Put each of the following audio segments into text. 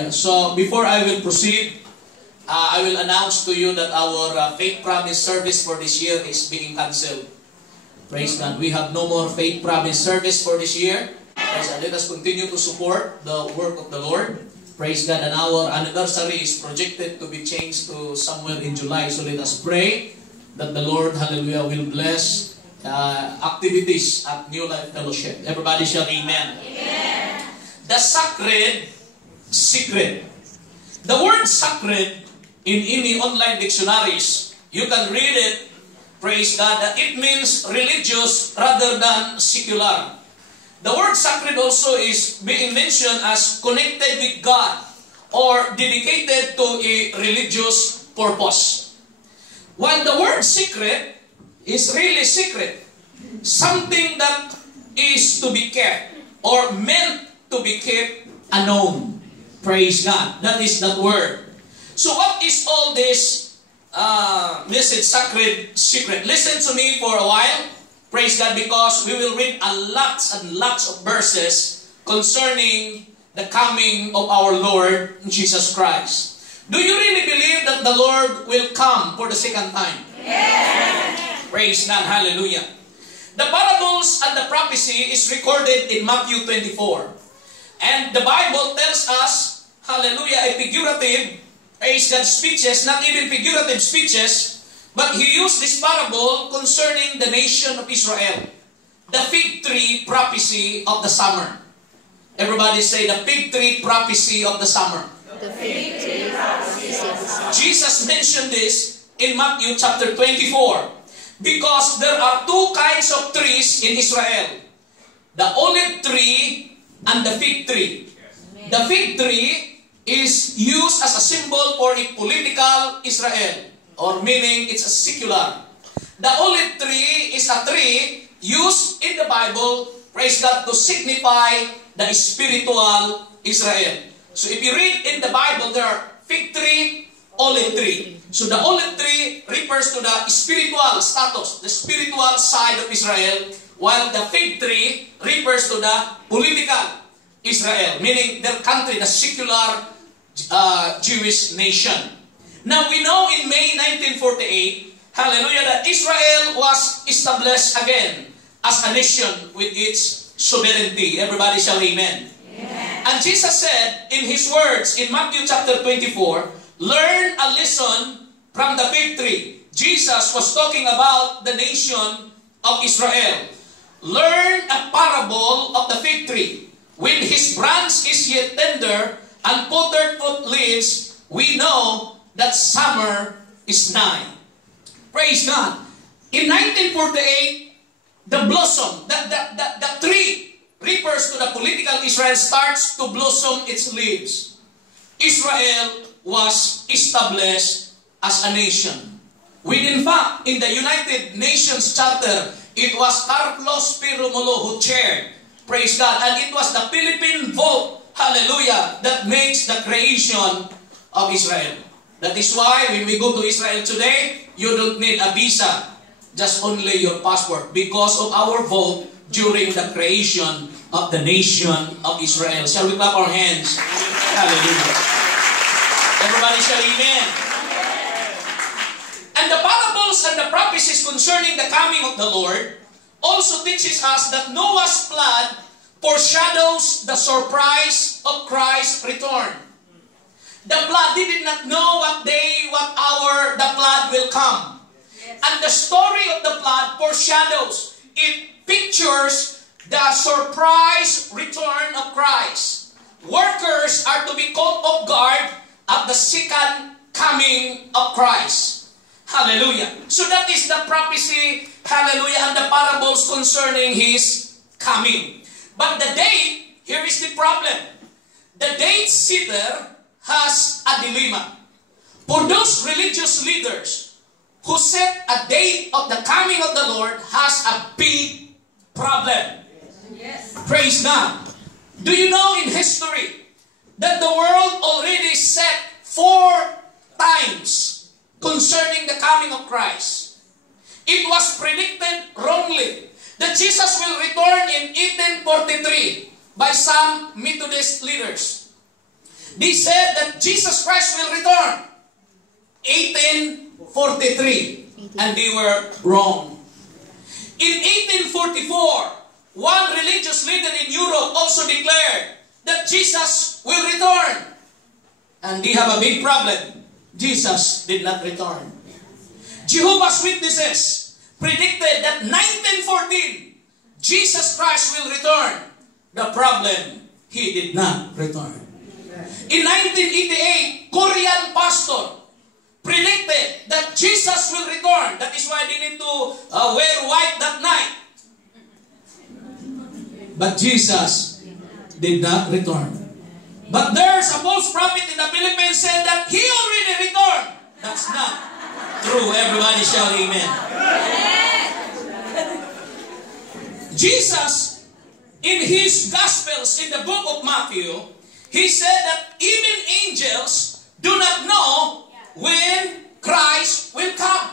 Hallelujah. So, before I will proceed, I will announce to you that our Faith Promise service for this year is being cancelled. Praise God. We have no more Faith Promise service for this year. Let us continue to support the work of the Lord. Praise God. And our anniversary is projected to be changed to somewhere in July. So let us pray that the Lord, hallelujah, will bless activities at New Life Fellowship. Everybody shall amen. Amen. The sacred secret. The word sacred in any online dictionaries, you can read it, praise God, that it means religious rather than secular. The word sacred also is being mentioned as connected with God or dedicated to a religious purpose. While the word secret is really secret, something that is to be kept or meant to be kept unknown. Praise God. That is that word. So what is all this message, sacred secret? Listen to me for a while. Praise God, because we will read a lots and lots of verses concerning the coming of our Lord Jesus Christ. Do you really believe that the Lord will come for the second time? Yes. Praise God. Hallelujah. The parables and the prophecy is recorded in Matthew 24. And the Bible tells us, hallelujah, a figurative, praise God, speeches, not even figurative speeches, but he used this parable concerning the nation of Israel. The fig tree prophecy of the summer. Everybody say the fig tree prophecy of the summer. The fig tree prophecy of the summer. Jesus mentioned this in Matthew chapter 24. Because there are two kinds of trees in Israel. The olive tree and the fig tree. The fig tree is used as a symbol for a political Israel, or meaning it's a secular. The olive tree is a tree used in the Bible, praise God, to signify the spiritual Israel. So if you read in the Bible, there are fig tree, olive tree. So the olive tree refers to the spiritual status, the spiritual side of Israel, while the fig tree refers to the political Israel, meaning their country, the secular Jewish nation. Now we know in May 1948, hallelujah, that Israel was established again as a nation with its sovereignty. Everybody shall amen. Amen. And Jesus said in His words in Matthew chapter 24, learn a lesson from the fig tree. Jesus was talking about the nation of Israel. Learn a parable of the fig tree. When his branch is yet tender and puthered fruit leaves, we know that summer is nigh. Praise God. In 1948, the blossom, the tree refers to the political Israel, starts to blossom its leaves. Israel was established as a nation. In fact, in the United Nations Charter, it was Carlos P. Romulo who chaired. Praise God. And it was the Philippine vote, hallelujah, that makes the creation of Israel. That is why when we go to Israel today, you don't need a visa, just only your passport, because of our vote during the creation of the nation of Israel. Shall we clap our hands? Hallelujah. Everybody shall amen. And the parables and the prophecies concerning the coming of the Lord also teaches us that Noah's flood foreshadows the surprise of Christ's return. The flood did not know what day, what hour the flood will come. And the story of the flood foreshadows, it pictures the surprise return of Christ. Workers are to be caught off guard at the second coming of Christ. Hallelujah. So that is the prophecy, hallelujah, and the parables concerning His coming. But the date, here is the problem. The date setter has a dilemma. For those religious leaders who set a date of the coming of the Lord has a big problem. Yes. Praise God. Do you know in history that the world already set 4 times concerning the coming of Christ? It was predicted wrongly that Jesus will return in 1843 by some Methodist leaders. They said that Jesus Christ will return 1843, and they were wrong. In 1844, one religious leader in Europe also declared that Jesus will return. And they have a big problem. Jesus did not return. Jehovah's Witnesses predicted that 1914, Jesus Christ will return. The problem, He did not return. In 1988, Korean pastor predicted that Jesus will return. That is why they need to wear white that night. But Jesus did not return. But there's a false prophet in the Philippines said that He already returned. That's not true. Everybody shout amen. Jesus, in His Gospels, in the book of Matthew, He said that even angels do not know when Christ will come.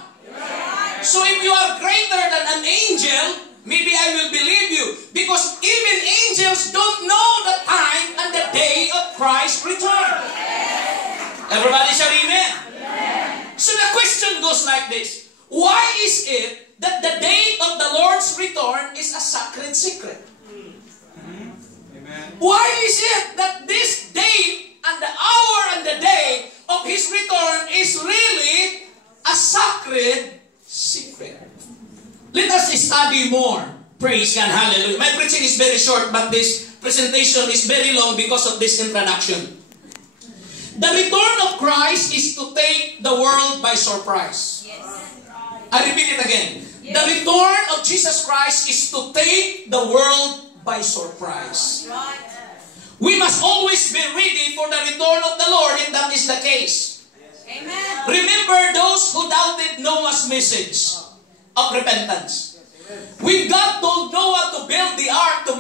So if you are greater than an angel, maybe I will believe you. Because even angels don't know the time and the day of Christ's return. Everybody shout amen. So the question goes like this. Why is it that the date of the Lord's return is a sacred secret? Why is it that this date and the hour and the day of His return is really a sacred secret? Let us study more. Praise God. Hallelujah. My preaching is very short, but this presentation is very long because of this introduction. The return of Christ is to take the world by surprise. Yes. I repeat it again. Yes. The return of Jesus Christ is to take the world by surprise. Right. We must always be ready for the return of the Lord if that is the case. Amen. Remember those who doubted Noah's message of repentance. When God told Noah to build the ark, to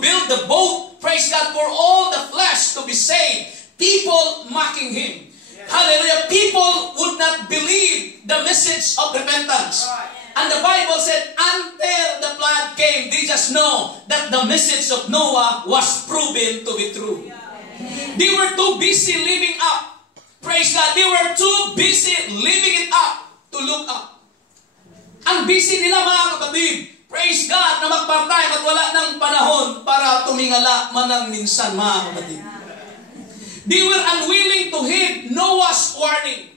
build the boat, praise God, for all the flesh to be saved, people mocking Him. Hallelujah. People would not believe the message of repentance. And the Bible said, until the flood came, they just know that the message of Noah was proven to be true. They were too busy living up. Praise God. They were too busy living it up to look up. Ang busy nila mga kapatid, praise God, na mag-part-time at wala ng panahon para tumingala man ng minsan mga kapatid. They were unwilling to heed Noah's warning.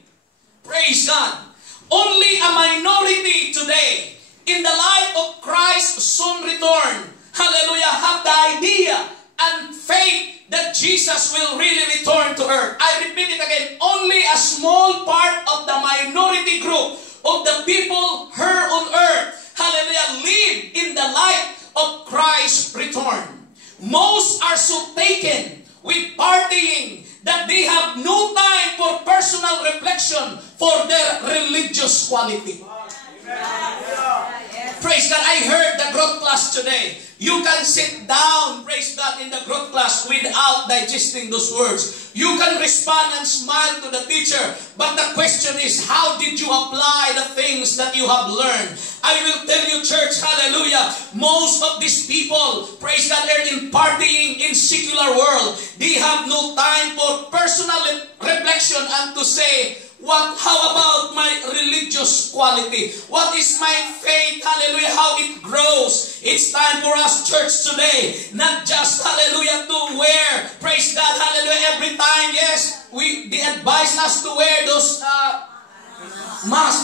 Praise God. Only a minority today in the light of Christ's soon return, hallelujah, have the idea and faith that Jesus will really return to earth. I repeat it again. Only a small part of the minority group of the people here on earth, hallelujah, live in the light of Christ's return. Most are so taken with partying that they have no time for personal reflection for their religious quality. Praise God. I heard the growth class today. You can sit down, praise God, in the growth class without digesting those words. You can respond and smile to the teacher. But the question is, how did you apply the things that you have learned? I will tell you, church, hallelujah, most of these people, praise God, are in partying in secular world. They have no time for personal reflection and to say, how about my religious quality? What is my faith? Hallelujah, how it grows. It's time for us, church, today, not just, hallelujah, to wear, praise God, hallelujah, every time, yes, they advise us to wear those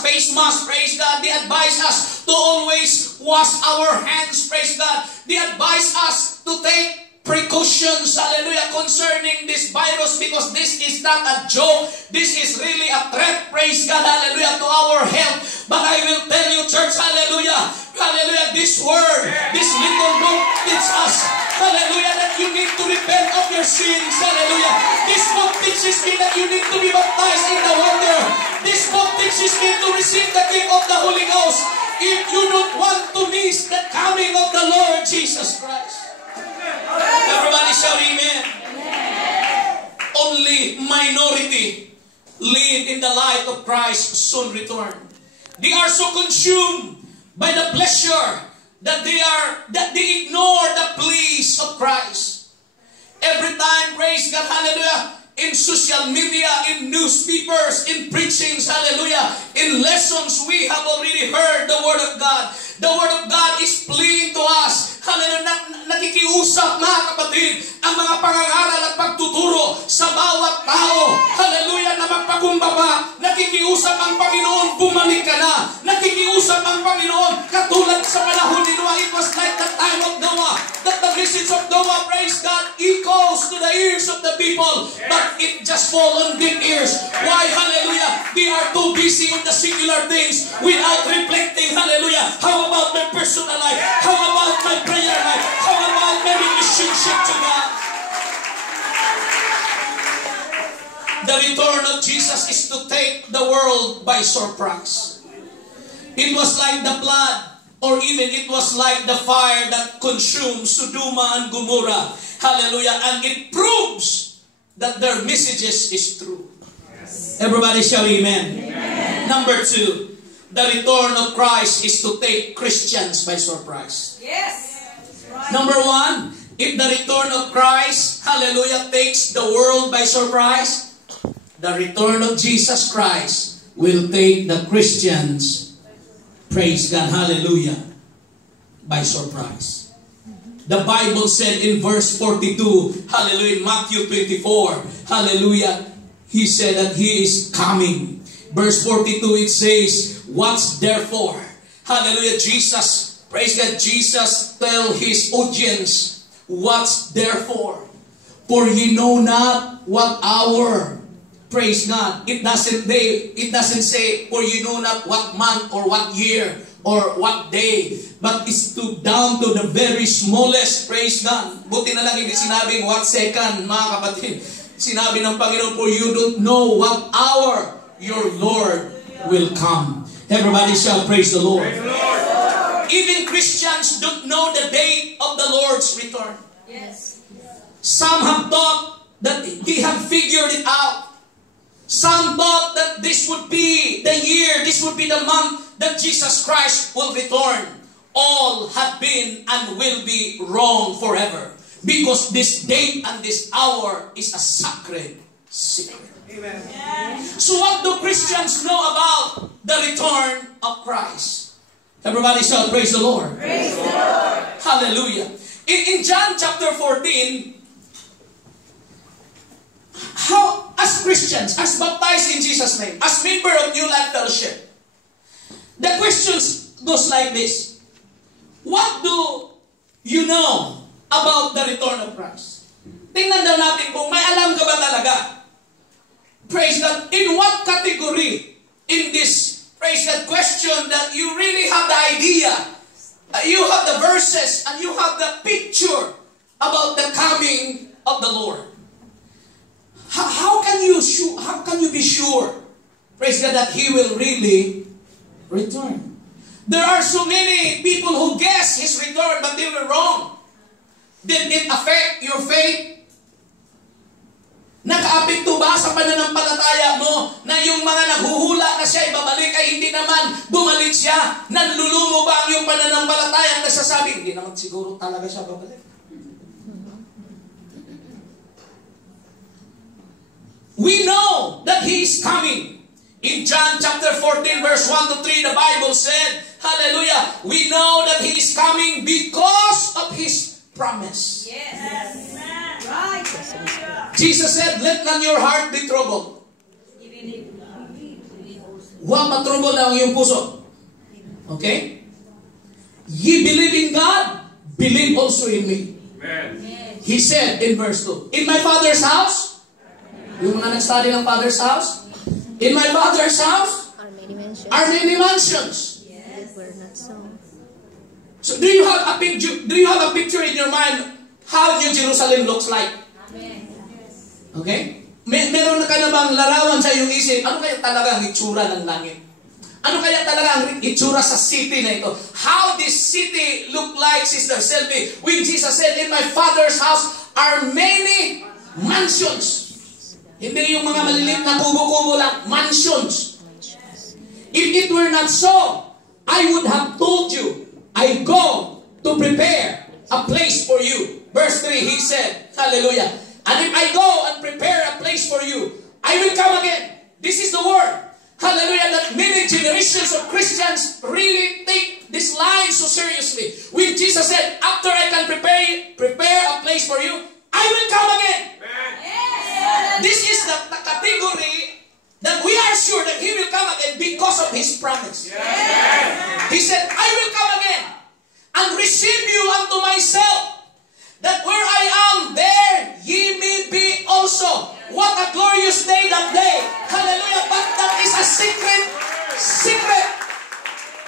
face mask, praise God. They advise us to always wash our hands, praise God. They advise us to take precautions, hallelujah, concerning this virus, because this is not a joke. This is really a threat, praise God, hallelujah, to our health. But I will tell you, church, hallelujah, hallelujah, this word, this little book teaches us, hallelujah, that you need to repent of your sins, hallelujah. This book teaches me that you need to be baptized in the water. This book teaches me to receive the gift of the Holy Ghost if you don't want to miss the coming of the Lord Jesus Christ. Everybody shout amen. Only minority live in the light of Christ's soon return. They are so consumed by the pleasure that they ignore the pleas of Christ. Every time, praise God, hallelujah, in social media, in newspapers, in preachings, hallelujah, in lessons, we have already heard the Word of God. The Word of God is pleading to us. Hallelujah, nakikiusap mga kapatid, ang mga pangangaral at pagtuturo sa bawat tao. Hallelujah, na magpakumbaba. Nakikiusap ang Panginoon, bumalik ka na. Nakikiusap ang Panginoon, katulad sa panahon ni Noah, it was like the time of Noah, that the message of Noah, praise God, echoes to the ears of the people, but it just falls on deaf ears. Why? Hallelujah, they are too busy on the secular things without reflecting, hallelujah, how about my personal life? How about my prayer life? How about my relationship to God? The return of Jesus is to take the world by surprise. It was like the flood, or even it was like the fire that consumed Sodoma and Gomorrah. Hallelujah. And it proves that their messages is true. Everybody shout amen. Amen. Number 2, the return of Christ is to take Christians by surprise. Yes. Right. Number 1, if the return of Christ, hallelujah, takes the world by surprise, the return of Jesus Christ will take the Christians, praise God, hallelujah, by surprise. The Bible said in verse 42, hallelujah, Matthew 24, hallelujah, He said that He is coming. Verse 42, it says, "What's therefore?" Hallelujah, Jesus, praise God, Jesus tell His audience, "What's therefore? For ye know not what hour." Praise God. It doesn't say, "For you know not what month or what year or what day," but it's down to the very smallest. Praise God. Buti na lang hindi sinabing what second, mga kapatid. Sinabi ng Panginoon, "For you don't know what hour your Lord will come." Everybody shall praise the Lord. Praise the Lord. Even Christians don't know the date of the Lord's return. Yes. Some have thought that they have figured it out. Some thought that this would be the year, this would be the month that Jesus Christ will return. All have been and will be wrong forever. Because this date and this hour is a sacred secret. Amen. So what do Christians know about the return of Christ? Everybody shall praise the Lord. Praise the Lord. Hallelujah. In John chapter 14, how, as Christians, as baptized in Jesus' name, as member of New Life Fellowship, the questions goes like this. What do you know about the return of Christ? Tingnan daw natin kung may alam ka ba talaga. Praise God. In what category in this, praise God, question that you really have the idea, you have the verses, and you have the picture about the coming of the Lord? How can you be sure, praise God, that He will really return? There are so many people who guess His return, but they were wrong. Did it affect your faith? Nakaapekto ba sa pananampalataya mo na yung mga naghuhula na siya ibabalik ay hindi naman bumalik siya? Nanlulumo ba ang iyong pananampalataya at nasasabi, hindi naman siguro talaga siya babalik? We know that He is coming. In John chapter 14 verse 1 to 3, the Bible said, hallelujah, we know that He is coming because of His promise. Yes. Right. Jesus said, "Let not your heart be troubled." Huwag matrouble na ang iyong puso. Okay? Ye believe in God, believe also in me. Amen. He said in verse 2, "In my Father's house," yung mga nag-study ng Father's house, "In my Father's house are many mansions." Yes. We're not so. So do you have a picture in your mind how New Jerusalem looks like? Amen. Okay? Meron na ka na bang larawan sa iyong isip? Ano kaya talaga ang itsura ng langit? Ano kaya talaga ang itsura sa city na ito? How this city look like, Sister Selby? When Jesus said, "In my Father's house are many mansions." Hindi yung mga maliliit na kubo-kubo lang. Mansions. If it were not so, I would have told you, I go to prepare a place for you. Verse 3, He said, hallelujah, And if I go and prepare a place for you, I will come again. This is the word. Hallelujah. That many generations of Christians really take this line so seriously. When Jesus said, after I can prepare a place for you, I will come again. Yes. This is the category that we are sure that He will come again because of His promise. Yes. He said, I will come again and receive you unto myself, that where I am, there ye may be also. What a glorious day that day. Hallelujah. But that is a secret. Secret.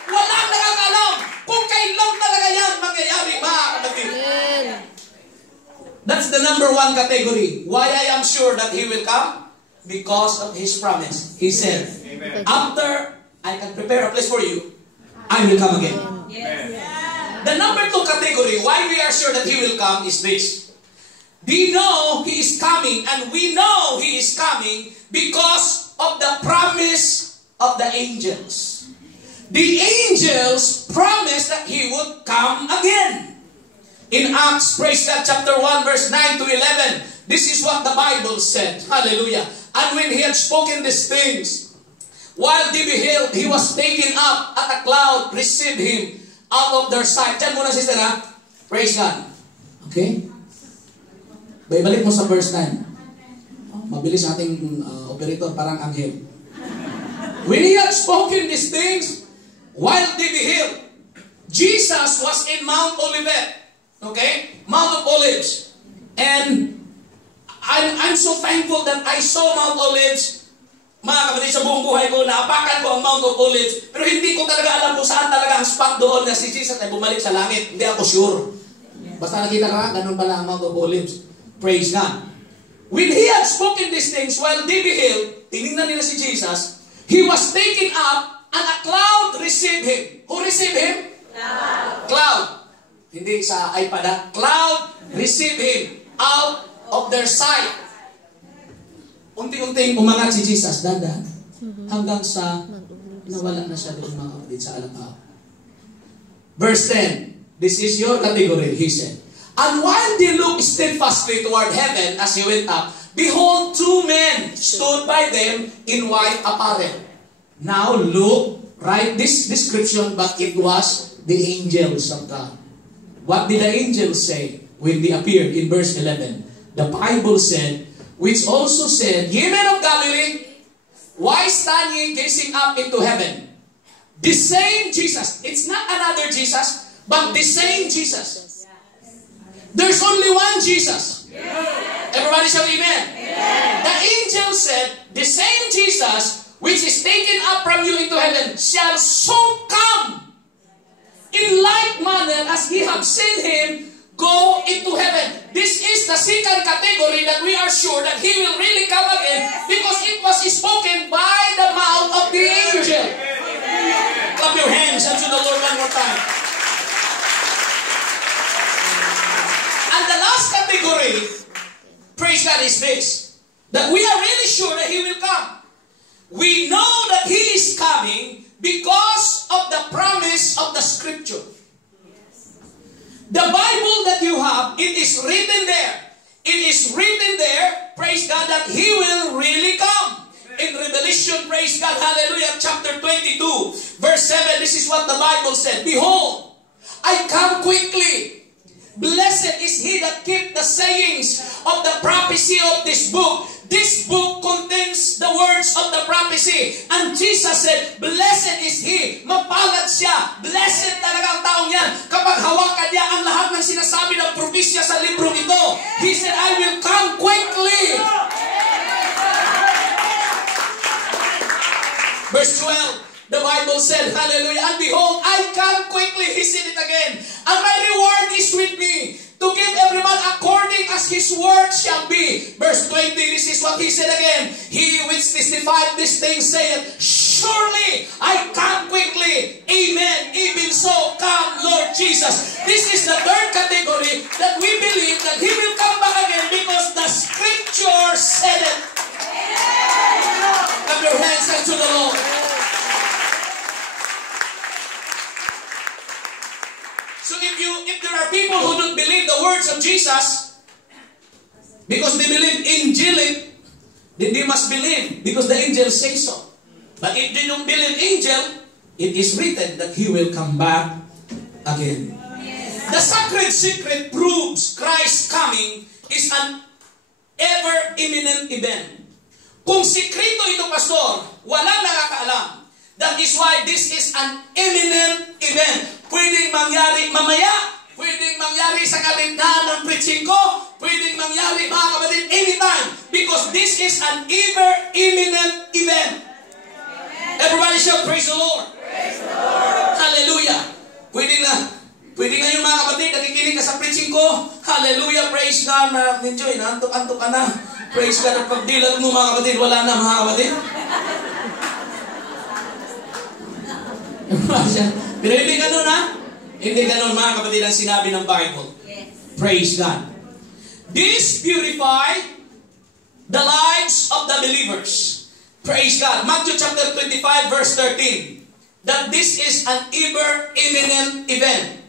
Walang nakakalam kung kailan talaga yan mangyayari, mga kapatid. That's the number one category. Why I am sure that He will come? Because of His promise. He said, Amen. after I can prepare a place for you, I will come again. Yes. The number two category, why we are sure that He will come, is this. We know He is coming, and we know He is coming because of the promise of the angels. The angels promised that He would come again. In Acts, praise God, chapter 1, verse 9 to 11, this is what the Bible said. Hallelujah. And when He had spoken these things, while they beheld, He was taken up, at a cloud received Him out of their sight. Diyan muna, sister, ha? Praise God. Okay? Balik mo sa verse 9. Mabilis ating operator, parang anghel. When He had spoken these things, while they beheld, Jesus was in Mount Olivet. Okay? Mount of Olives. And I'm so thankful that I saw Mount Olives. Mga kapatid, sa buong buhay ko, naapakan ko ang Mount of Olives. Pero hindi ko talaga alam kung saan talaga ang spot doon na si Jesus ay bumalik sa langit. Hindi ako sure. Basta nakita ka, ganun pala ang Mount of Olives. Praise God. When He had spoken these things, while they beheld, tinignan nila si Jesus, He was taken up, and a cloud received Him. Who received Him? Cloud. Hindi sa iPad, ha? Cloud received Him out of their sight. Unti-unting umangat si Jesus, dadan, hanggang sa nawala na siya doon, mga kapatid, sa alapaw. Verse 10, this is your category, He said. And while they looked steadfastly toward heaven as He went up, behold, two men stood by them in white apparel. Now look, write this description, but it was the angels of God. What did the angels say when they appeared in verse 11? The Bible said, which also said, Ye men of Galilee, why stand ye gazing up into heaven? The same Jesus. It's not another Jesus, but the same Jesus. There's only one Jesus. Everybody shout amen. The angel said, the same Jesus which is taken up from you into heaven shall so come in like manner as ye have seen Him go into heaven. This is the second category that we are sure that He will really come again because it was spoken by the mouth of the angel. Clap your hands unto the Lord one more time. And the last category, praise God, is this, that we are really sure that He will come. We know that He is coming because of the promise of the Scripture. The Bible that you have, it is written there. It is written there, praise God, that He will really come. In Revelation, praise God, hallelujah, chapter 22, verse 7, this is what the Bible said. Behold, I come quickly. Blessed is he that keep the sayings of the prophecy of this book. This book contains the words of the prophecy. And Jesus said, blessed is he. Mapalad siya. Blessed talaga ang taong yan. Kapag hawakan niya ang lahat ng sinasabi ng propesya sa librong ito. He said, I will come quickly. Verse 12. The Bible said, hallelujah, and behold, I come quickly. He said it again. And my reward is with me, to give every man according as his work shall be. Verse 20, this is what He said again. He which testified this thing saith, surely I come quickly. Amen. Even so, come, Lord Jesus. This is the third category that we believe that He will come back again because the Scripture said it. Clap your hands unto the Lord. So if there are people who don't believe the words of Jesus, Because they believe angelic, then they must believe because the angel says so. But if they don't believe angel, it is written that he will come back again. The sacred secret proves Christ's coming is an ever-imminent event. Kung sikrito ito, pastor, walang nakakaalam. That is why this is an imminent event. Pwedeng mangyari mamaya, pwedeng mangyari sa kalindahan ng preaching ko, pwedeng mangyari, mga kapatid, anytime. Because this is an ever-imminent event. Everybody shout, praise the Lord. Praise the Lord. Hallelujah. Pwede nga yung mga kapatid, nakikinig ka sa preaching ko. Hallelujah, praise God. Enjoy, naantok-antok ka na. Praise God. At pagdilag mo mga kapatid, wala na mga kapatid. Pero hindi ganun ha. Hindi ganun mga kapatid ang sinabi ng Bible. Praise God. This purify the lives of the believers. Praise God. Matthew chapter 25 verse 13. That this is an ever-imminent event.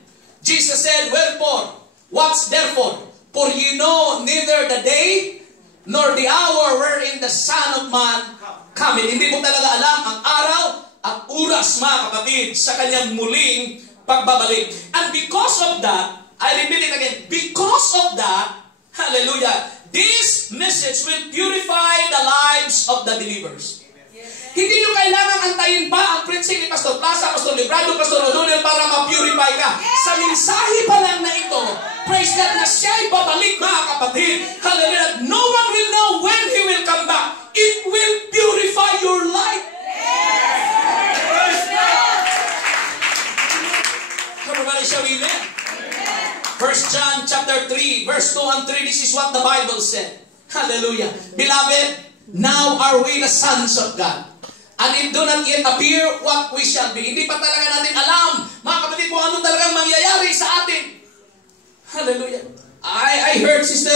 Jesus said, wherefore, what's therefore? For ye know neither the day nor the hour wherein the Son of Man cometh. Hindi mo talaga alam ang araw at oras, mga kapatid, sa kanyang muling pagbabalik. And because of that, I repeat it again, because of that, hallelujah, this message will purify the lives of the believers. Hindi nyo kailangan antayin pa ang preaching ni Pastor Plaza, Pastor Librado, Pastor Rodonel para ma-purify ka. Sa mensahe pa lang na ito, praise God, na siya'y babalik, mga kapatid. Hallelujah. No one will know when He will come back. It will purify your life. Everybody shout amen. 1 John chapter 3, verse 2 and 3, this is what the Bible said. Hallelujah. Beloved, now are we the sons of God. And it do not yet appear what we shall be. Hindi pa talaga natin alam, mga kapatid, kung ano talagang mangyayari sa atin. Hallelujah. I heard Sister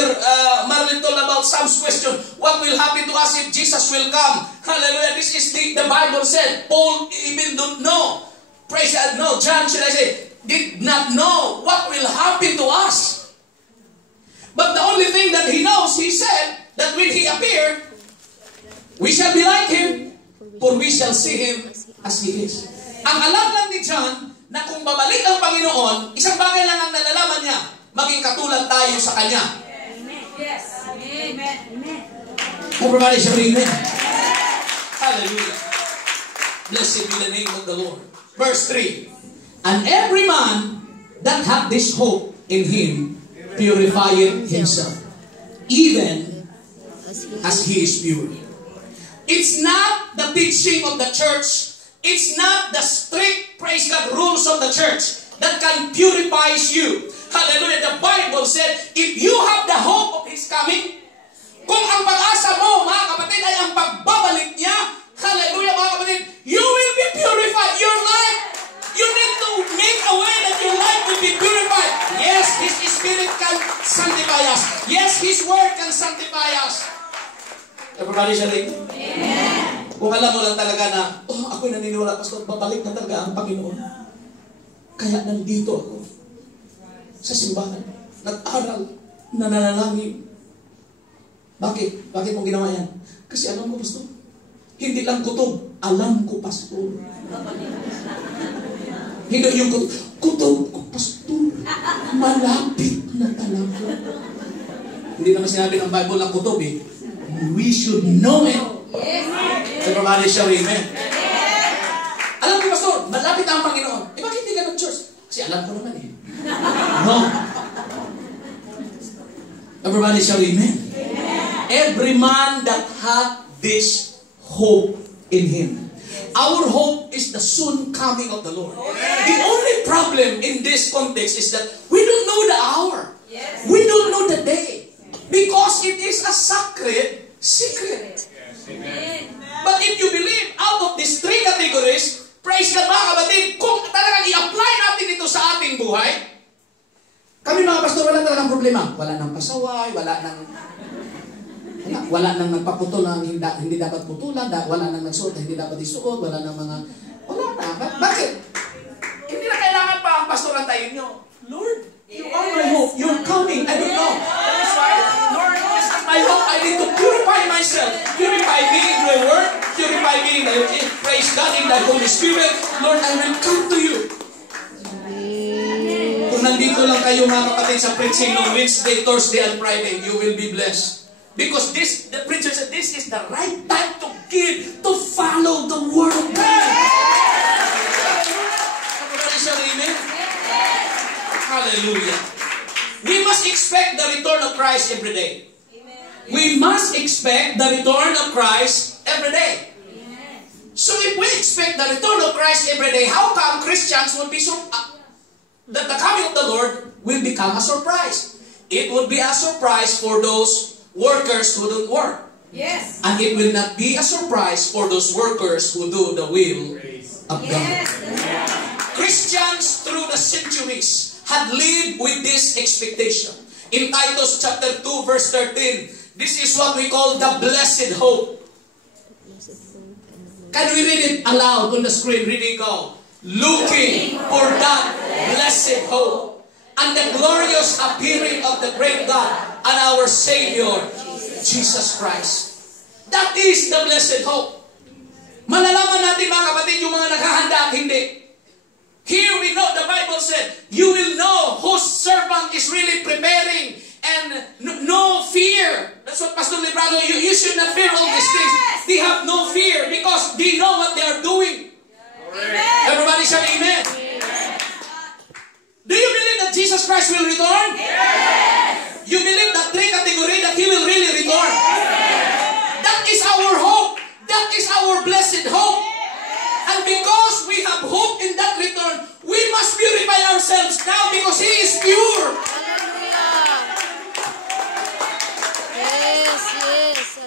Marlene told about Sam's question, what will happen to us if Jesus will come? Hallelujah. This is the Bible said. Paul even don't know. Praise God. No, John, should I say, did not know what will happen to us. But the only thing that he knows, he said, that when he appeared, we shall be like him. For we shall see Him as He is. Ang alam lang ni John, na kung babalik ang Panginoon, isang bagay lang ang nalalaman niya, maging katulad tayo sa Kanya. Yes. Amen. Everybody shout amen. Hallelujah. Blessed be the name of the Lord. Verse 3. And every man that hath this hope in Him purifieth himself, even as he is pure. It's not the teaching of the church. It's not the strict, praise God, rules of the church that can purify you. Hallelujah. The Bible said, if you have the hope of His coming, kung ang pag-asa mo, mga kapatid, ay ang pagbabalik niya, hallelujah, mga kapatid, you will be purified. Your life, you need to make a way that your life will be purified. Yes, His Spirit can sanctify us. Yes, His Word can sanctify us. Everybody shall amen. Kung alam mo lang talaga na, ako'y naniniwala, Pastor, babalik na talaga ang Panginoon. Kaya nandito ako sa simbahan, nag-aral, nananalangin. Bakit? Bakit mo ginawa yan? Kasi alam mo, Pastor, hindi lang kutob, alam ko, Pastor. Hindi yung kutob ko, Pastor, malapit na talaga. Hindi naman sinabi ng Bible lang kutob eh. We should know it. Everybody shout amen. Alam ko, Pastor, malapit ang Panginoon. Eh, bakit hindi ka nag-church? Kasi alam ko naman eh. No. Everybody shout amen. Every man that hath this hope in Him. Our hope is the soon coming of the Lord. The only problem in this context is that we don't know the hour. We don't know the day. Because it is a sacred secret. But if you believe out of these three categories, praise God, mga kapatid, kung talagang i-apply natin ito sa ating buhay, kami mga pastor, wala talagang problema. Wala nang pasaway, wala nang nagpaputol na hindi dapat putulan, wala nang nagsuot na hindi dapat isuot, wala nang mga, wala na. Bakit? Hindi na kailangan pa ang pastor ang tayo nyo. Lord, you are my hope. You're coming. I don't know. That is why, Lord, just purify myself. Purify me in thy word. Purify me in thy praise God, in thy Holy Spirit. Lord, I will come to you. Kung nandito lang kayo mga kapatid sa preaching no Wednesday, Thursday, and Friday, you will be blessed. Because the preacher said, this is the right time to give, to follow the word of God. Everybody shall amen? Hallelujah. We must expect the return of Christ every day. We must expect the return of Christ every day. So if we expect the return of Christ every day, how come Christians will be that the coming of the Lord will become a surprise? It would be a surprise for those workers who don't work. Yes. And it will not be a surprise for those workers who do the will of God. Christians through the centuries had lived with this expectation. In Titus chapter 2 verse 13, this is what we call the blessed hope. Can we read it aloud on the screen? Read it go. Looking for that blessed hope and the glorious appearing of the great God and our Savior, Jesus Christ. That is the blessed hope. Malalaman natin mga kapatid yung mga naghahanda at hindi. Here we know, the Bible said, you will know whose servant is really preparing and no fear. That's what Pastor Librado, you should not fear all these things. They have no fear because they know what they are doing. Amen. Everybody say amen. Do you believe that Jesus Christ will return? Yes. You believe that three category that He will really return? Yes. That is our hope. That is our blessed hope. And because we have hope in that return, we must purify ourselves now because He is pure. Yes, yes.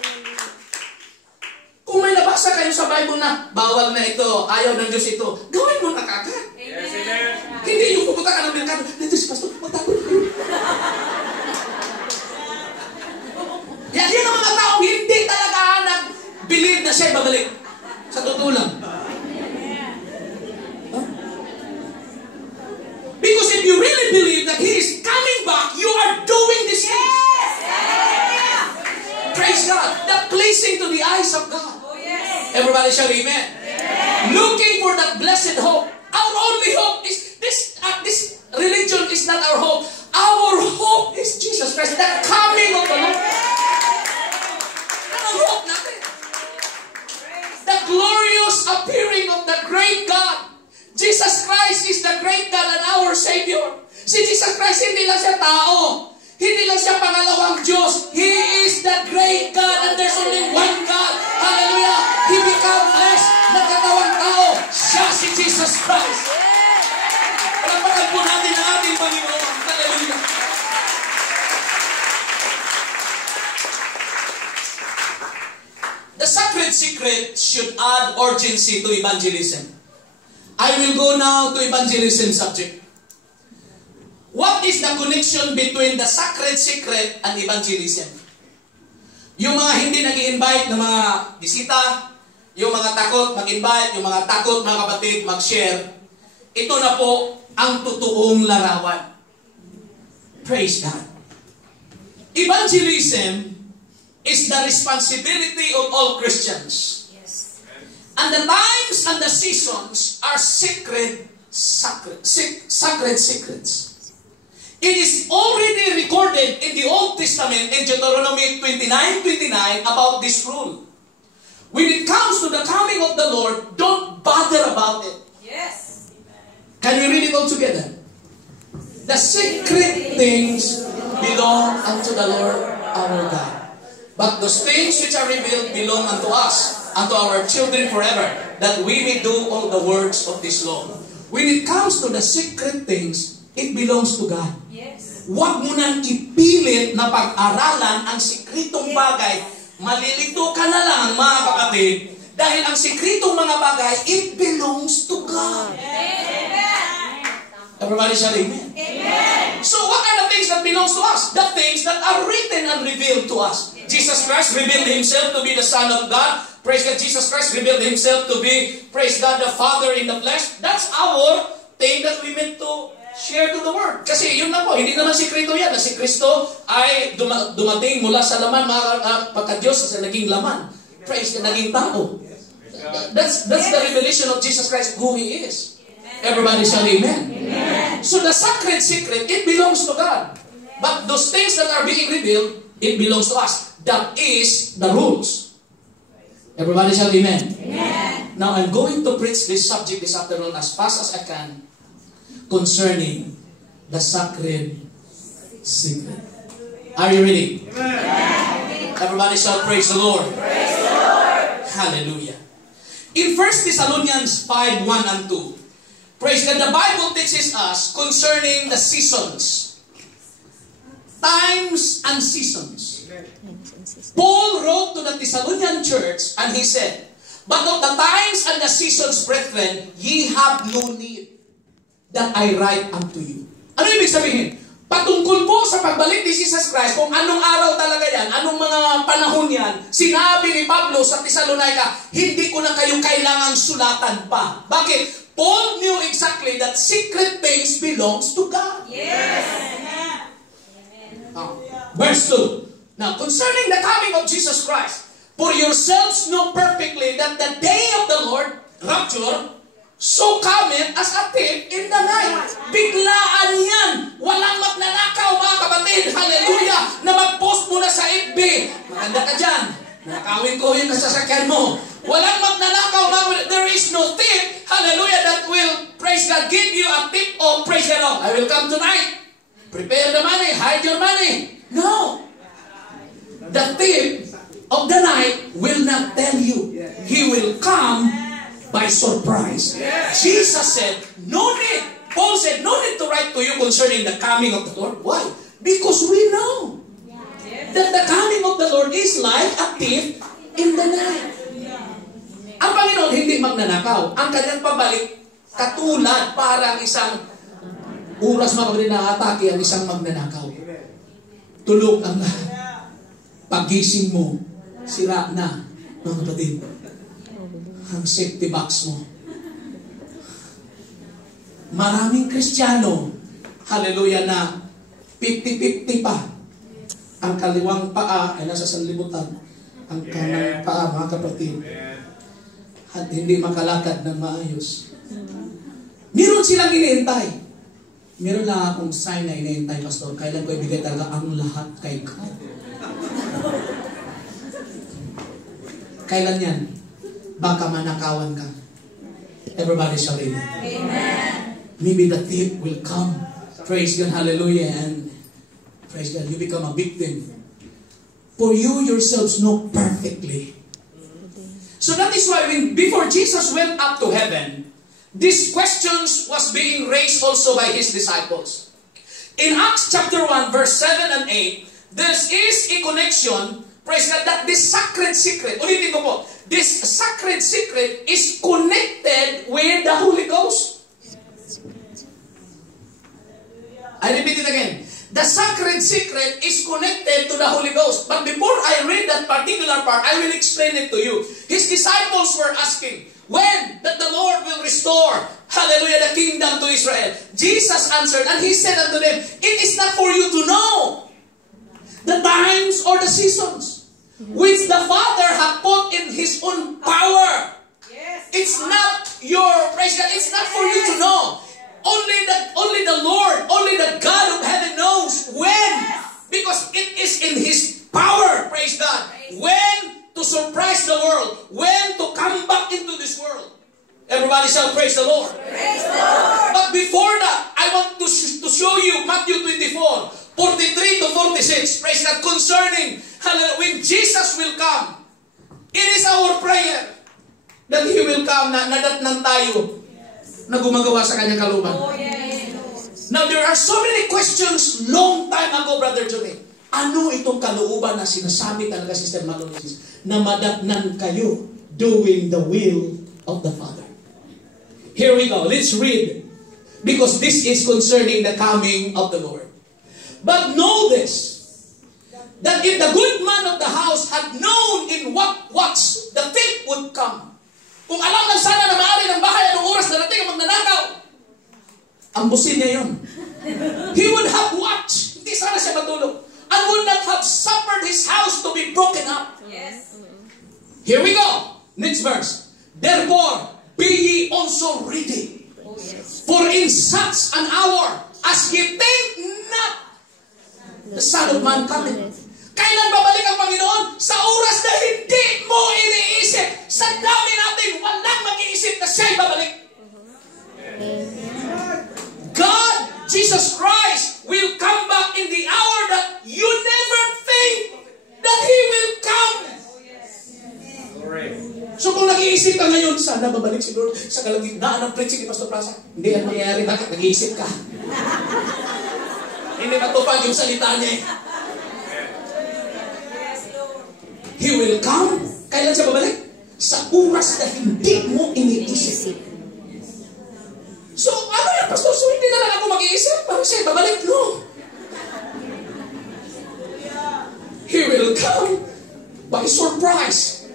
Kung may nabasa kayo sa Bible na bawal na ito, ayaw ng Diyos ito, gawin mo na kagad. Hindi yung pupunta ka ng merkado, dito si Pastor, magtago na kayo. Yan ang mga taong hindi talaga nag-believe na siya babalik. Sa totoo lang. Because if you really believe that He is coming back, you are doing these things. Praise God. That pleasing to the eyes of God. Everybody shout amen. Looking for that blessed hope. Our only hope is this religion is not our hope. Our hope is Jesus Christ. The coming of the Lord. Ang hope natin. The glorious appearing of the great God. Jesus Christ is the great God and our Savior. Si Jesus Christ hindi lang siya tao. Hindi lang siya pangalawang Diyos. He is the great God and there's only one God. Hallelujah. He became flesh. Nagkatawang tao. Siya si Jesus Christ. Palapakan po natin ang ating Panginoon. Hallelujah. The sacred secret should add urgency to evangelism. I will go now to evangelism subject. What is the connection between the sacred secret and evangelism? Yung mga hindi nag-i-invite ng mga bisita, yung mga takot mag-invite, yung mga takot mga kapatid mag-share, ito na po ang totoong larawan. Praise God. Evangelism is the responsibility of all Christians. And the times and the seasons are sacred secrets. It is already recorded in the Old Testament in Deuteronomy 29:29 about this rule. When it comes to the coming of the Lord, don't bother about it. Yes. Can we read it all together? The secret things belong unto the Lord our God. But those things which are revealed belong unto us, unto our children forever, that we may do all the words of this law. When it comes to the secret things, it belongs to God. Yes. Huwag mo nang ipilit na pag-aralan ang sikritong bagay. Malilito ka na lang, mga kapatid, dahil ang sikritong mga bagay, it belongs to God. Amen. Everybody shall amen. Amen. So what are the things that belongs to us? The things that are written and revealed to us. Jesus Christ revealed Himself to be the Son of God. Praise God, Jesus Christ revealed Himself to be, praise God, the Father in the flesh. That's our thing that we meant to Share to the world. Kasi yun na po, hindi naman sikreto yan na si Kristo ay dumating mula sa laman, pagka-Diyos sa naging laman. Praise God, naging tao. That's the revelation of Jesus Christ, who He is. Everybody shall amen. So the sacred secret, it belongs to God. But those things that are being revealed, it belongs to us. That is the rules. Everybody shall amen. Now I'm going to preach this subject this afternoon as fast as I can concerning the sacred secret. Are you ready? Everybody shall praise the Lord. Hallelujah. In 1 Thessalonians 5:1 and 2, praise God, the Bible teaches us concerning the seasons. Times and seasons. Paul wrote to the Thessalonian church and he said, "But of the times and the seasons, brethren, ye have no need that I write unto you." Ano ibig sabihin? Patungkol po sa pagbalik ni Jesus Christ, kung anong araw talaga yan, anong mga panahon yan, sinabi ni Pablo sa Thessalonica, hindi ko na kayo kailangang sulatan pa. Bakit? Paul knew exactly that secret things belongs to God. Yes. Verse 2. Now, concerning the coming of Jesus Christ, for yourselves know perfectly that the day of the Lord, rapture, so cometh as a thief in the night. Biglaan yan. Walang magnanakaw, mga kapatid. Hallelujah. Na mag-post muna sa FB. Maganda ka dyan. Nakawin ko yung kasasakyan mo. Walang magnanakaw. There is no thief. Hallelujah. That will, praise God, give you a tip of praise God. I will come tonight. Prepare the money. Hide your money. No. The thief of the night will not tell you. He will come by surprise. Jesus said, no need. Paul said, no need to write to you concerning the coming of the Lord. Why? Because we know that the coming of the Lord is like a thief in the night. Ang Panginoon hindi magnanakaw. Ang kanyang pabalik, katulad parang isang oras mga kapatid na atake ang isang magnanakaw. Tulog ang lahat. Pagising mo, sira na, mga kapatid. Ang safety box mo. Maraming Kristiyano, hallelujah, na 50-50 pa. Ang kaliwang paa ay nasa sanlibutan. Ang kanang paa, mga kapatid, at hindi makalakad ng maayos. Meron silang iniintay. Meron lang akong sign na iniintay, Pastor. Kailan ko ibigay talaga ang lahat kay God? Kailan yan? Baka manakawan ka. Everybody shall amen. Maybe the thief will come. Praise God, hallelujah, and praise God, you become a victim. For you yourselves know perfectly. So that is why before Jesus went up to heaven, these questions was being raised also by His disciples. In Acts chapter 1, verse 7 and 8, there is a connection, praise God, that this sacred secret, ulitin ko po, this sacred secret is connected with the Holy Ghost. I repeat it again. The sacred secret is connected to the Holy Ghost. But before I read that particular part, I will explain it to you. His disciples were asking, when that the Lord will restore, hallelujah, the kingdom to Israel? Jesus answered, and He said unto them, it is not for you to know the times or the seasons which the Father hath put in His own power. It's not your, praise God, it's not for you to know. Only the Lord, only the God of heaven knows when. Because it is in His power, praise God. When to surprise the world. When to come back into this world. Everybody shall praise the Lord. Praise the Lord. But before that, I want to show you Matthew 24, 43 to 46. Praise God. Concerning when Jesus will come. It is our prayer that He will come na nadatnan tayo na gumagawa sa kanyang kalooban. Now, there are so many questions long time ago, Brother Johnny. Ano itong kalooban na sinasabi talaga, Sister Malonesis, na madatnan kayo doing the will of the Father? Here we go. Let's read. Because this is concerning the coming of the Lord. But know this, that if the good man of the house had known in what watch the thief would come, kung alam lang sana na maaari ng bahay anong oras darating ang magnanakaw, Ambusin niya yun. He would have watched. Hindi sana siya matulog. And would not have suffered his house to be broken up. Yes. Here we go. Next verse. Therefore, be ye also ready. Oh, yes. For in such an hour, as ye think not, the Son of Man cometh. Kailan babalik ang Panginoon? Sa oras na hindi mo iniisip. Sa dami natin, walang mag-iisip na siya'y babalik. God, Jesus Christ, will come back in the hour that you never think that He will come. So kung nag-iisip ka ngayon, sana babalik si Lord sa kalagitnaan ng preaching ni Pastor Plaza. Hindi yan mangyayari. Bakit nag-iisip ka? Hindi matupad yung salita niya. He will come. Kailan siya babalik? Sa oras na hindi mo iniisip. So, ano yan, Pastor? So, hindi na lang ako mag-iisip. Parang siya babalik? No. He will come by surprise.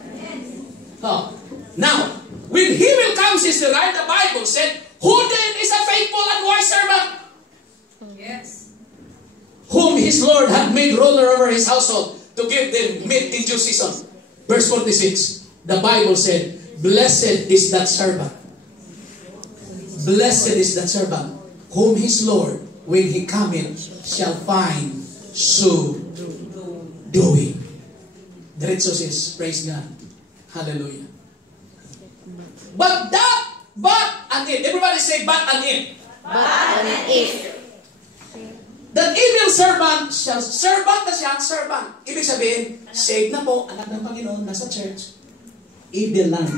Now, when He will come, Sister Ryan, the Bible said, who then is a faithful and wise servant? Yes. Whom his Lord had made ruler over his household, to give them meat in due season. Verse 46, the Bible said, blessed is that servant. Blessed is that servant, whom his Lord, when he cometh, shall find so doing. Diretso says, praise God. Hallelujah. But and if. Everybody say, but and if. But and if. That evil servant shall, servant na siya, servant. Ibig sabihin, saved na po, anak ng Panginoon, nasa church. Evil lang.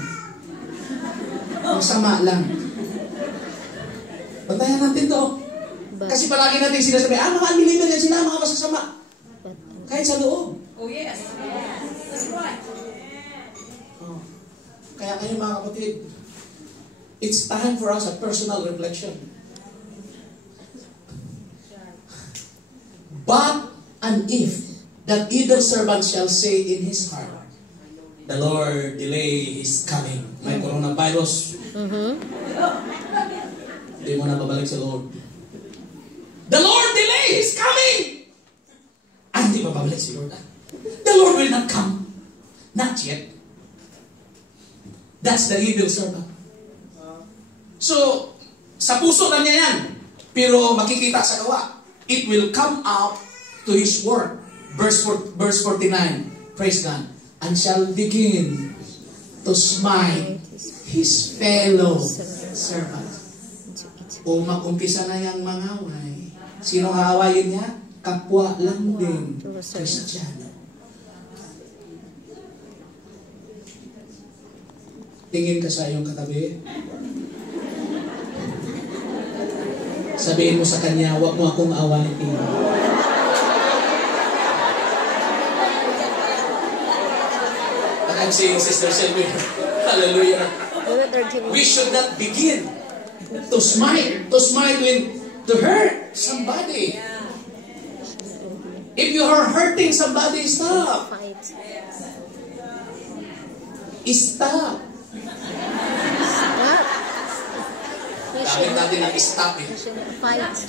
Masama lang. Bantayan natin to. Kasi palagi natin sinasabi, mga unbeliever yan sila, mga masasama. Kahit sa loob. Oh, yes. That's right. Kaya kayo mga kapatid, it's time for us a personal reflection. But and if that evil servant shall say in his heart, the Lord delay His coming. May coronavirus. Hindi mo na babalik sa Lord. The Lord delay His coming. Hindi pa babalik si Lord. The Lord will not come. Not yet. That's the evil servant. So, sa puso lang niya yan. Pero makikita sa gawa. It will come out to his work. Verse 49. Praise God. And shall begin to smite his fellow servants. O makumpisa na yung mangaway. Sino haawayin niya? Kapwa lang din. Kristiyano. Tingin ka sa iyong katabi. Sabihin mo sa kanya, huwag mo akong awayin. I'm saying, Sister Sylvia, hallelujah. We should not begin to smite when to hurt somebody. If you are hurting somebody, stop. Stop. Dahil natin ang stop eh.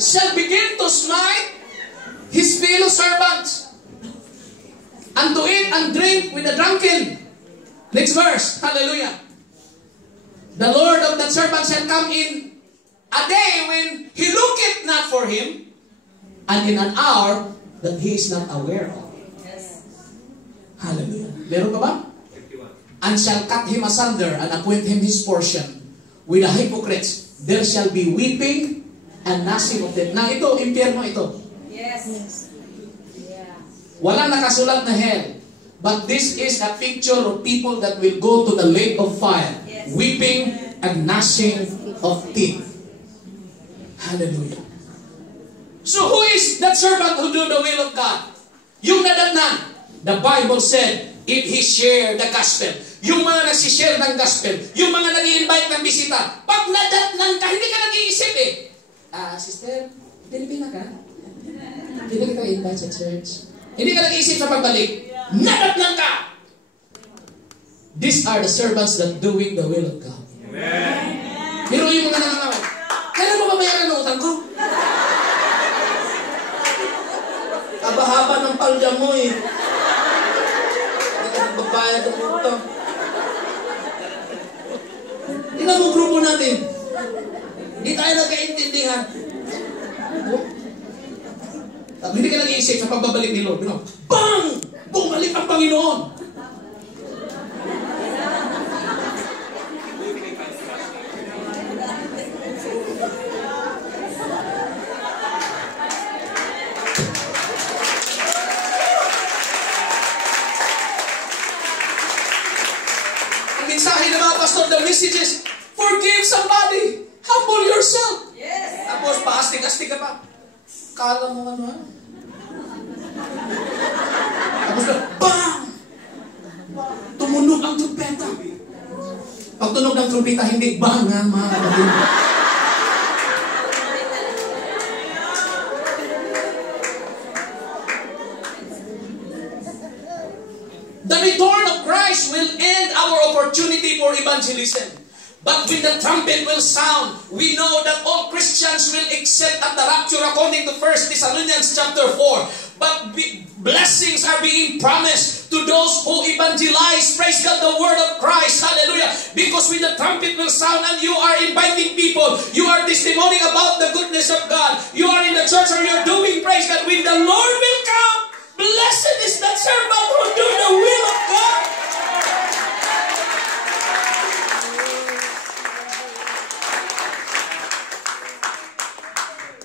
Shall begin to smite his fellow servants, and to eat and drink with the drunken. Next verse. Hallelujah. The Lord of that servant shall come in a day when he looketh not for him, and in an hour that he is not aware of. Hallelujah. Meron ka ba? And shall cut him asunder and appoint him his portion with the hypocrites. There shall be weeping and gnashing of teeth. Na ito, impyerno ito. Yes. Wala nakasulat na hell. But this is a picture of people that will go to the lake of fire. Yes. Weeping and gnashing of teeth. Hallelujah. So who is that servant who do the will of God? Yung nadatnan. The Bible said, if he share the gospel. Yung mga nagsishare ng gospel. Yung mga nag-i-invite ng bisita. Pag nadatnan ka, hindi ka nag-iisip eh. Sister, Pilipina ka? Hindi kita invite sa church. Hindi ka nag-iisip sa pagbalik. Nadatnan ka! These are the servants that doing the will of God. Amen. Pero yung mga nangangaway, Kailan mo babayaran ang utang ko? Haba-haba ng palya mo eh. Hindi ka magbabayad ng utang. Tingnan mo grupo natin. Hindi tayo nagkaintindihan. Hindi ka nag-iisip sa pagbabalik ni Lord. Bang! Bumalik ang Panginoon! Ang mensahe ng mga pastor, the message is, forgive somebody. Humble yourself. Yes. Tapos paastig-astig ka pa. Kala mo ano ha? Tapos na, bang! Tumunog ang trumpeta. Pag tunog ng trumpeta, hindi bang ha, mga kapatid. The return of Christ will end our opportunity for evangelism. But when the trumpet will sound, we know that all Christians will accept at the rapture according to 1 Thessalonians chapter 4. But blessings are being promised to those who evangelize, praise God, the word of Christ. Hallelujah. Because when the trumpet will sound and you are inviting people, you are testimonying about the goodness of God. You are in the church or you're doing, praise God, when the Lord will come, blessed is that servant who do the will of God.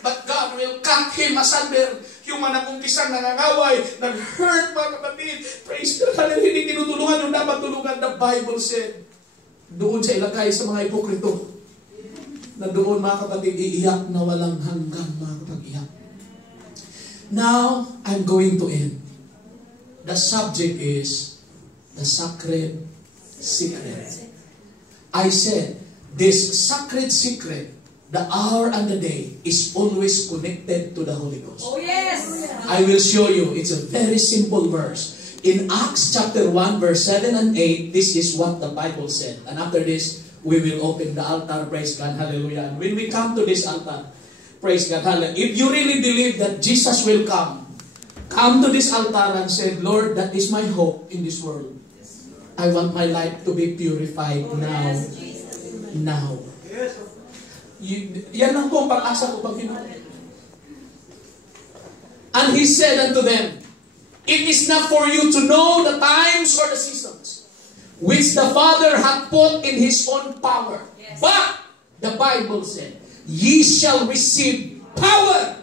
But God will cut him asunder. Yung mga nag-umpisang nangangaway, nag-hurt mga kapatid. Praise God. Hindi tinutulungan yung dapat tulungan. The Bible said, doon siya ilagay sa mga hipokrito. Na doon mga kapatid, iiyak na walang hanggan mga kapatid. Now, I'm going to end. The subject is the sacred secret. I said, this sacred secret, the hour and the day is always connected to the Holy Ghost. Oh yes. I will show you. It's a very simple verse. In Acts chapter 1 verse 7 and 8, this is what the Bible said. And after this, we will open the altar. Praise God. Hallelujah. And when we come to this altar, praise God. Hallelujah. If you really believe that Jesus will come to this altar and say, Lord, that is my hope in this world. I want my life to be purified now. Now. Yan lang po ang pag-asa ko, Panginoon. And He said unto them, it is not for you to know the times or the seasons which the Father hath put in His own power. Yes. But the Bible said, ye shall receive power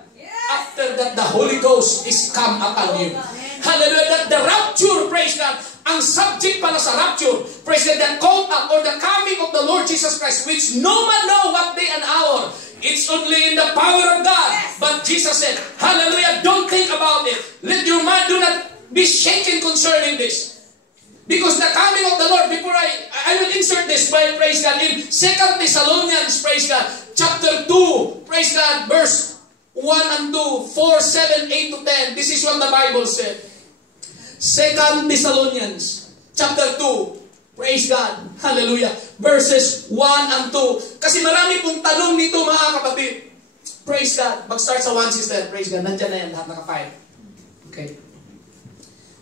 after that the Holy Ghost is come upon you. Hallelujah. That the rapture, praise God, ang subject pala sa rapture, praise God, the call up or the coming of the Lord Jesus Christ, which no man know what day and hour. It's only in the power of God. Yes. But Jesus said, hallelujah, don't think about it. Let your mind do not be shaken concerning this. Because the coming of the Lord, before I will insert this by, praise God, in 2 Thessalonians, praise God, chapter 2, praise God, verse 1 and 2, 4, 7, 8 to 10. This is what the Bible said. 2 Thessalonians, chapter 2, praise God, hallelujah, verses 1 and 2. Kasi marami pong tanong nito mga kapatid. Praise God. Mag-start sa 1, sister. Praise God. Nandiyan na yan, lahat naka-5. Okay.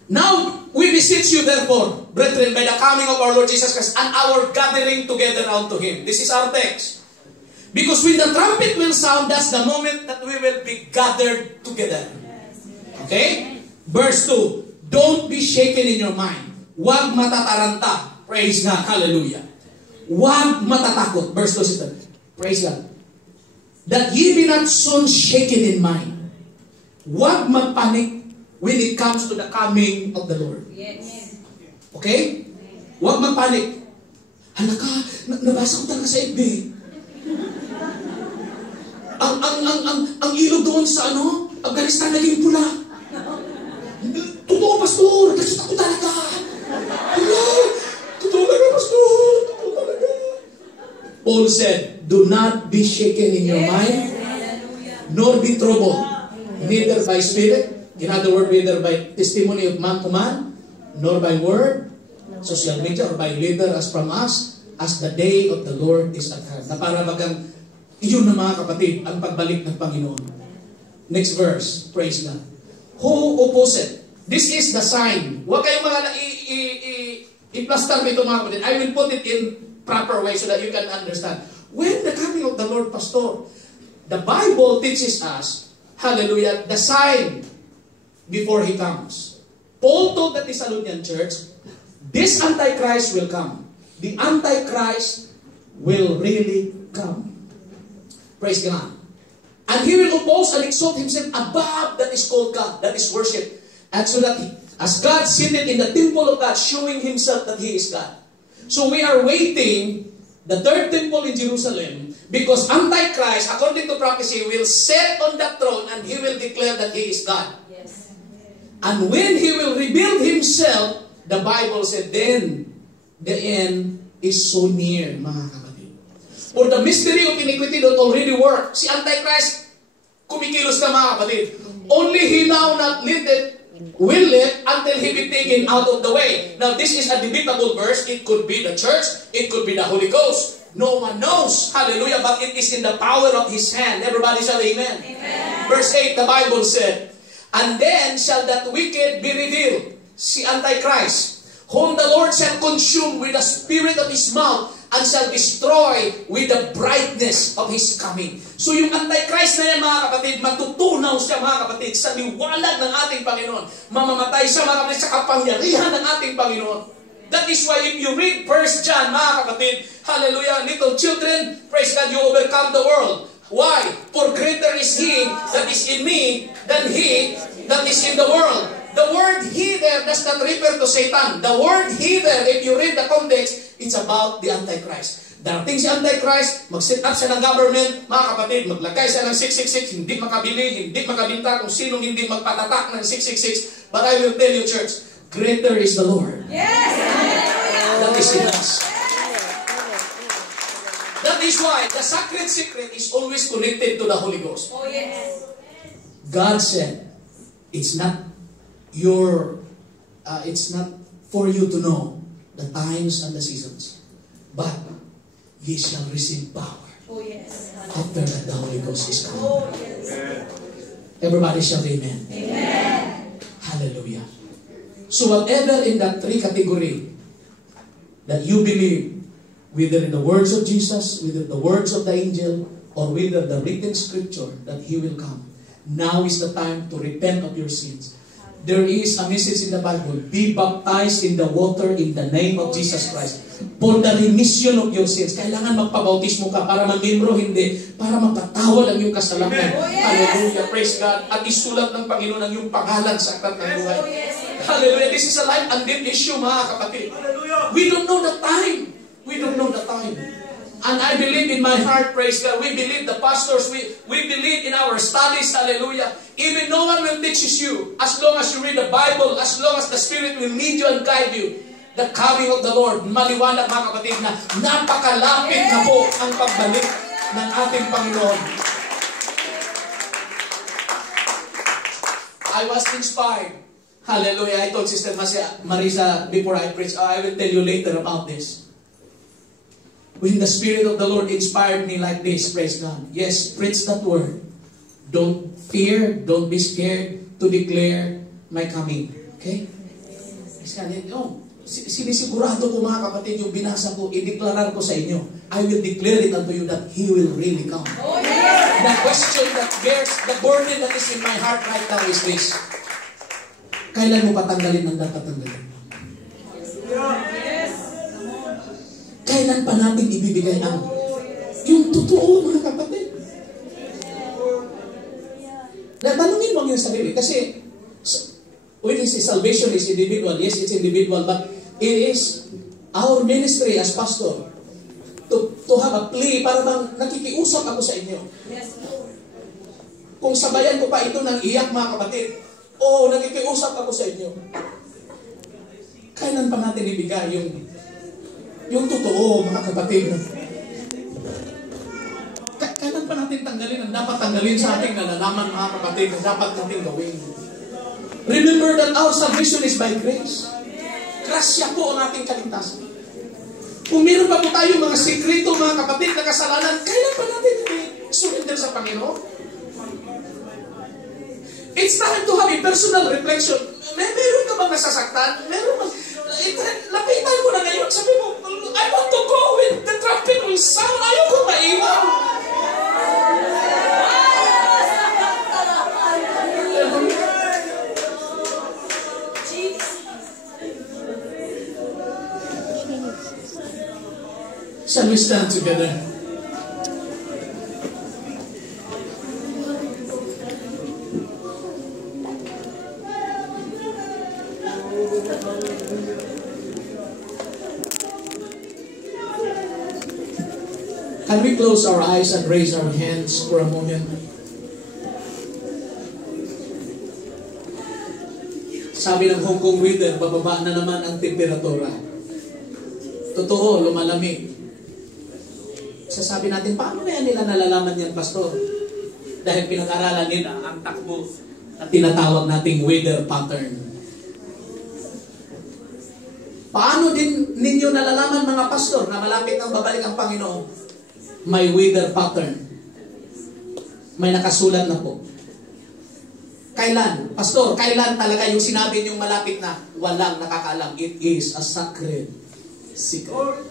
Now, we beseech you therefore, brethren, by the coming of our Lord Jesus Christ and our gathering together unto Him. This is our text. Because when the trumpet will sound, that's the moment that we will be gathered together. Okay? Verse 2. Don't be shaken in your mind. Huwag matataranta. Praise God. Hallelujah. Huwag matatakot. Verse 2, sister. Praise God. That ye be not soon shaken in mind. Huwag magpanik when it comes to the coming of the Lord. Yes. Okay? Huwag magpanik. Hala ka, nabasa ko talaga sa FB. Ang ilog doon sa Afghanistan naging pula. Totoo, pastor. Nagkasuta ko talaga. Totoo talaga, pastor. Totoo talaga. Paul said, do not be shaken in your mind, nor be troubled, neither by spirit, in other words, neither by testimony of man to man, nor by word, social media, or by leader as from us, as the day of the Lord is at hand. Na para bagang Iyon na mga kapatid, ang pagbalik ng Panginoon. Next verse, praise God. Who opposite? This is the sign. Huwag kayong mga i-plaster ito mga kapatid. I will put it in proper way so that you can understand. When the coming of the Lord, Pastor, the Bible teaches us, hallelujah, the sign before He comes. Paul told the Thessalonian church, this Antichrist will come. The Antichrist will really come. Praise God. And he will oppose and exalt himself above that is called God, that is worship. And so that as God seated in the temple of God, showing himself that He is God. So we are waiting the third temple in Jerusalem because Antichrist, according to prophecy, will sit on that throne and he will declare that he is God. Yes. And when he will reveal himself, the Bible said, then the end is so near, mga kapatid. For the mystery of iniquity don't already work. Si Antichrist, kumikilos na mga kapatid. Only he now not will live until he be taken out of the way. Now this is a debatable verse. It could be the church. It could be the Holy Ghost. No one knows. Hallelujah. But it is in the power of His hand. Everybody shout amen. Amen. Verse 8, the Bible said, and then shall that wicked be revealed, si Antichrist, whom the Lord shall consume with the spirit of His mouth, and shall destroy with the brightness of His coming. So yung Antichrist na yan, mga kapatid, matutunaw siya, mga kapatid, sa liwanag ng ating Panginoon. Mamamatay siya, mga kapatid, sa kapangyarihan ng ating Panginoon. That is why if you read 1 John, mga kapatid, hallelujah, little children, praise God, you overcome the world. Why? For greater is He that is in me than he that is in the world. The word He there does not refer to Satan. The word He there, if you read the context, it's about the Antichrist. Darating si Antichrist, mag-set up siya ng government, mga kapatid, maglagay siya ng 666, hindi makabili, hindi makabinta kung sinong hindi magpatatak ng 666. But I will tell you, church, greater is the Lord. Yes! That is in us. That is why the sacred secret is always connected to the Holy Ghost. Oh, yes. God said, it's not for you to know the times and the seasons, but ye shall receive power. Oh, yes. After that, the Holy Ghost is coming. Oh, yes. Everybody shout amen. Amen. Hallelujah. So whatever in that three category that you believe, whether in the words of Jesus, whether the words of the angel, or whether the written scripture that He will come, now is the time to repent of your sins. There is a message in the Bible, be baptized in the water in the name of Jesus Christ for the remission of your sins. Kailangan magpabautismo ka para mamembro, hindi para mapatawad ang iyong kasalanan. Oh, yes. Hallelujah, praise God. At isulat ng Panginoon ang iyong pangalan sa aklat ng buhay. Oh, yes. Hallelujah, this is a life and death issue, mga kapatid. We don't know the time. We don't know the time. And I believe in my heart, praise God, we believe the pastors, we believe in our studies, hallelujah. Even no one will teach you, as long as you read the Bible, as long as the Spirit will lead you and guide you. The coming of the Lord, maliwanag mga kapatid na napakalapit na po ang pagbalik ng ating Panginoon. I was inspired. Hallelujah. I told Sister Marisa before I preach, I will tell you later about this. When the Spirit of the Lord inspired me like this, praise God. Yes, preach that word. Don't fear, don't be scared to declare my coming. Okay? Praise God. Oh, sinisigurado ko mga kapatid yung binasa ko, i-declarar ko sa inyo. I will declare it unto you that He will really come. Oh, yes. The question that bears, the burden that is in my heart right now is this. Kailan mo patanggalin ang dapat tanggalin? Kailan pa natin ibibigay ang yung totoo, mga kapatid? Natanungin mo yung sarili. Kasi, when you say salvation is individual, yes, it's individual, but it is our ministry as pastor to have a plea para bang nakikiusap ako sa inyo. Yes, Lord. Kung sabayan ko pa ito ng iyak, mga kapatid, nakikiusap ako sa inyo. Kailan pa natin ibigay yung totoo, mga kapatid? Kailan pa natin tanggalin ang dapat tanggalin sa ating nalalaman, mga kapatid, na dapat natin gawin? Remember that our salvation is by grace. Grasya po ang ating kaligtasan. Kung meron pa po tayo mga sikreto, mga kapatid, na kasalanan, kailan pa natin gawin? surrender sa Panginoon. It's time to have a personal reflection. Meron ka bang nasasaktan? Meron bang... Lapitan mo na ngayon. Sabi mo, I want to go with the trumpet will sound. Ayaw ko maiwan. Shall we stand together? Can we close our eyes and raise our hands for a moment? Sabi ng Hong Kong weather, bababa na naman ang temperatura. Totoo, lumalamig. Sasabi natin, paano kaya nila nalalaman yan, Pastor? Dahil pinag-aralan nila ang takbo na tinatawag nating weather pattern. Paano din ninyo nalalaman, mga pastor, na malapit nang babalik ang Panginoon? May weather pattern. May nakasulat na po. Kailan? Pastor, kailan talaga yung sinabi niyong malapit na? Walang nakakaalam. It is a sacred secret.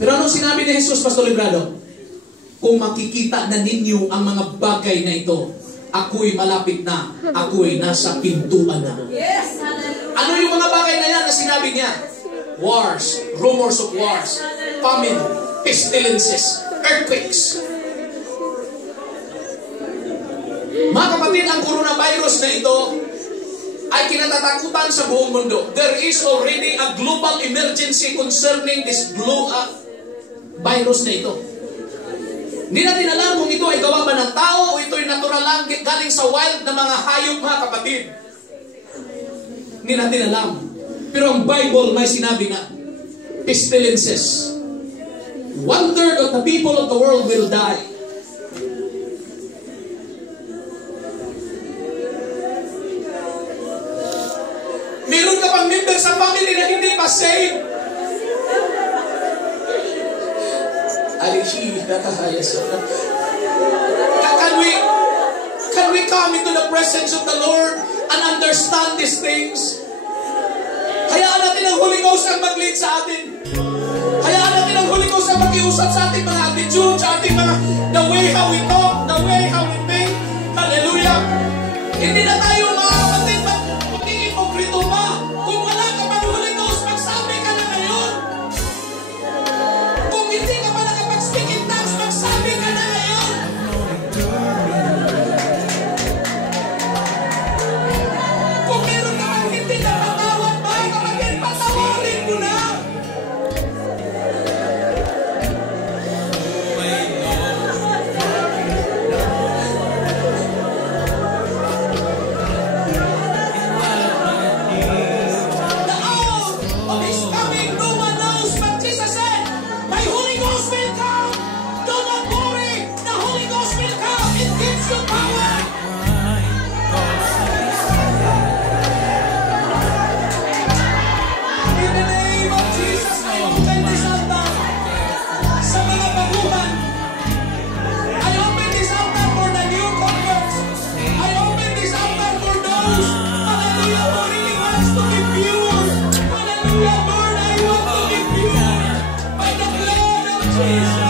Pero anong sinabi ni Jesus, Pastor Librado? Kung makikita na ninyo ang mga bagay na ito, ako'y malapit na, ako'y nasa pintuan na. Yes, Ano yung mga bagay na yan na sinabi niya? Wars, rumors of wars, famine, pestilences, earthquakes. Mga kapatid, ang coronavirus na ito ay kinatatakutan sa buong mundo. There is already a global emergency concerning this virus na ito. Hindi natin alam kung ito ay gawa ba ng tao o ito ay natural lang galing sa wild na mga hayop, mga kapatid. Hindi natin alam. Pero ang Bible may sinabi nga, pestilences. 1/3 of the people of the world will die. Meron ka pang member sa family na hindi pa saved. Can we come into the presence of the Lord and understand these things? Hayaan natin ang Holy Ghost ang mag-lead sa atin. Hayaan natin ang Holy Ghost ang mag-iusap sa ating mga attitude, sa ating mga the way how we talk, the way how we think. Hallelujah. Hindi na tayo mga kapatid mag-iipokrito pa. Kung wala ka pa ng Holy Ghost, magsabi ka na ngayon. Kung hindi ka pa nakapag-speak in tongues, magsabi ka na ngayon. Kung meron ka man hindi na patawad, mga kapatid, patawarin mo na. Jesus.